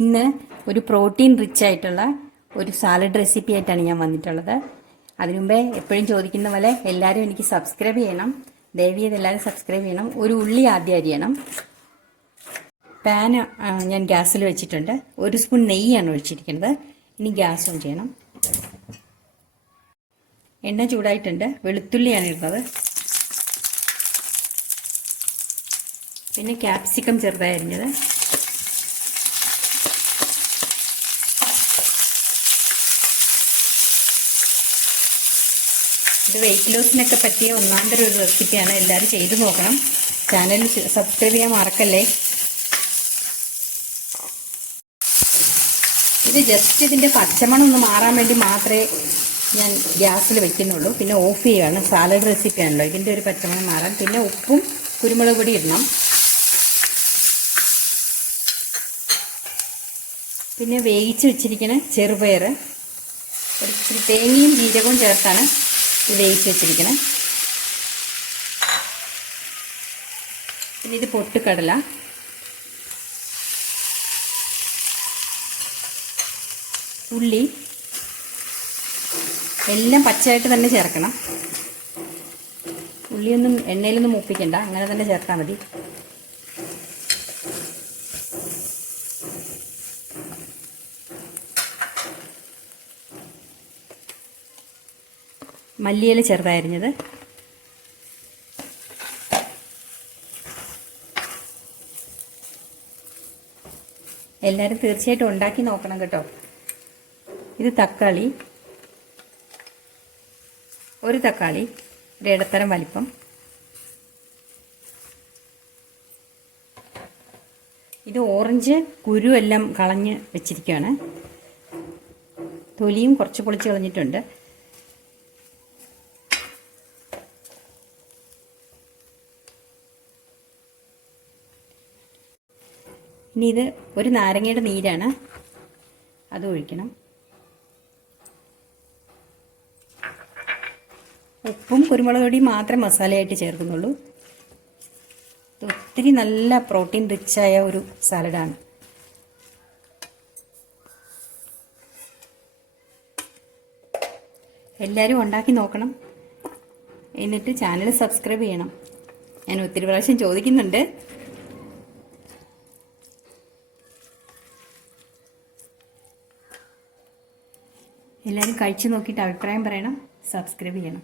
ഇന്ന് ഒരു protein rich ആയിട്ടുള്ള ഒരു സാലഡ് റെസിപ്പി ആയിട്ടാണ് ഞാൻ വന്നിട്ടുള്ളത്. അതിനു മുമ്പേ എപ്പോഴും ചോദിക്കുന്ന പോലെ എല്ലാവരും എനിക്ക് സബ്സ്ക്രൈബ് ചെയ്യണം. ദയവ് ചെയ്ത് എല്ലാവരും സബ്സ്ക്രൈബ് ചെയ്യണം. ഒരു ഉള്ളി ആദ്യം അരിയണം. പാൻ ഞാൻ ഗ്യാസിൽ വെച്ചിട്ടുണ്ട്. 1 സ്പൂൺ നെയ്യാണ് ഒഴിച്ചിരിക്കുന്നത്. ഇനി ഗ്യാസ് ഓൺ ചെയ്യണം. എണ്ണ ചൂടായിട്ടുണ്ട്. വെളുത്തുള്ളിയാണ് ഇടുന്നത്. പിന്നെ ക്യാപ്സിക്കം ചെറുതായി അരിഞ്ഞത്, ഇത് വെയിറ്റ് ലോസിനൊക്കെ പറ്റിയ ഒന്നാന്തര ഒരു റെസിപ്പിയാണ്. എല്ലാവരും ചെയ്തു നോക്കണം. ചാനൽ സബ്സ്ക്രൈബ് ചെയ്യാൻ മറക്കല്ലേ. ഇത് ജസ്റ്റ് ഇതിൻ്റെ പച്ചമണം ഒന്ന് മാറാൻ വേണ്ടി മാത്രമേ ഞാൻ ഗ്യാസിൽ വെക്കുന്നുള്ളൂ. പിന്നെ ഓഫ് ചെയ്യുകയാണ്. സാലഡ് റെസിപ്പിയാണല്ലോ, ഇതിൻ്റെ ഒരു പച്ചമണം മാറാൻ. പിന്നെ ഉപ്പും കുരുമുളക് പൊടി ഇടണം. പിന്നെ വേവിച്ച് വെച്ചിരിക്കുന്ന ചെറുപയർ, ഒരു ഇച്ചിരി തേങ്ങയും ജീരകവും ചേർത്താണ് വേവിച്ച് വെച്ചിരിക്കുന്നത്. പിന്നെ ഇത് പൊട്ടുകടല, ഉള്ളി എല്ലാം പച്ചയായിട്ട് തന്നെ ചേർക്കണം. ഉള്ളിയൊന്നും എണ്ണയിലൊന്നും മൂപ്പിക്കണ്ട, അങ്ങനെ തന്നെ ചേർത്താൽ മതി. മല്ലിയില ചെറുതായിരിഞ്ഞത്, എല്ലാവരും തീർച്ചയായിട്ടും ഉണ്ടാക്കി നോക്കണം കേട്ടോ. ഇത് തക്കാളി, ഒരു തക്കാളി, ഒരു ഇടത്തരം വലിപ്പം. ഇത് ഓറഞ്ച് കുരു എല്ലാം കളഞ്ഞ് വെച്ചിരിക്കുകയാണ്. തൊലിയും കുറച്ച് പൊളിച്ച് കളഞ്ഞിട്ടുണ്ട്. ഇനി ഇത് ഒരു നാരങ്ങയുടെ നീരാണ്, അത് ഒഴിക്കണം. ഉപ്പും കുരുമുളക് പൊടിയും മാത്രമേ മസാലയായിട്ട് ചേർക്കുന്നുള്ളൂ. ഇത് ഒത്തിരി നല്ല പ്രോട്ടീൻ റിച്ചായ ഒരു സാലഡാണ്. എല്ലാവരും ഉണ്ടാക്കി നോക്കണം. എന്നിട്ട് ചാനൽ സബ്സ്ക്രൈബ് ചെയ്യണം. ഞാൻ ഒത്തിരി പ്രാവശ്യം ചോദിക്കുന്നുണ്ട്. എല്ലാവരും കഴിച്ചു നോക്കിയിട്ട് അഭിപ്രായം പറയണം. സബ്സ്ക്രൈബ് ചെയ്യണം.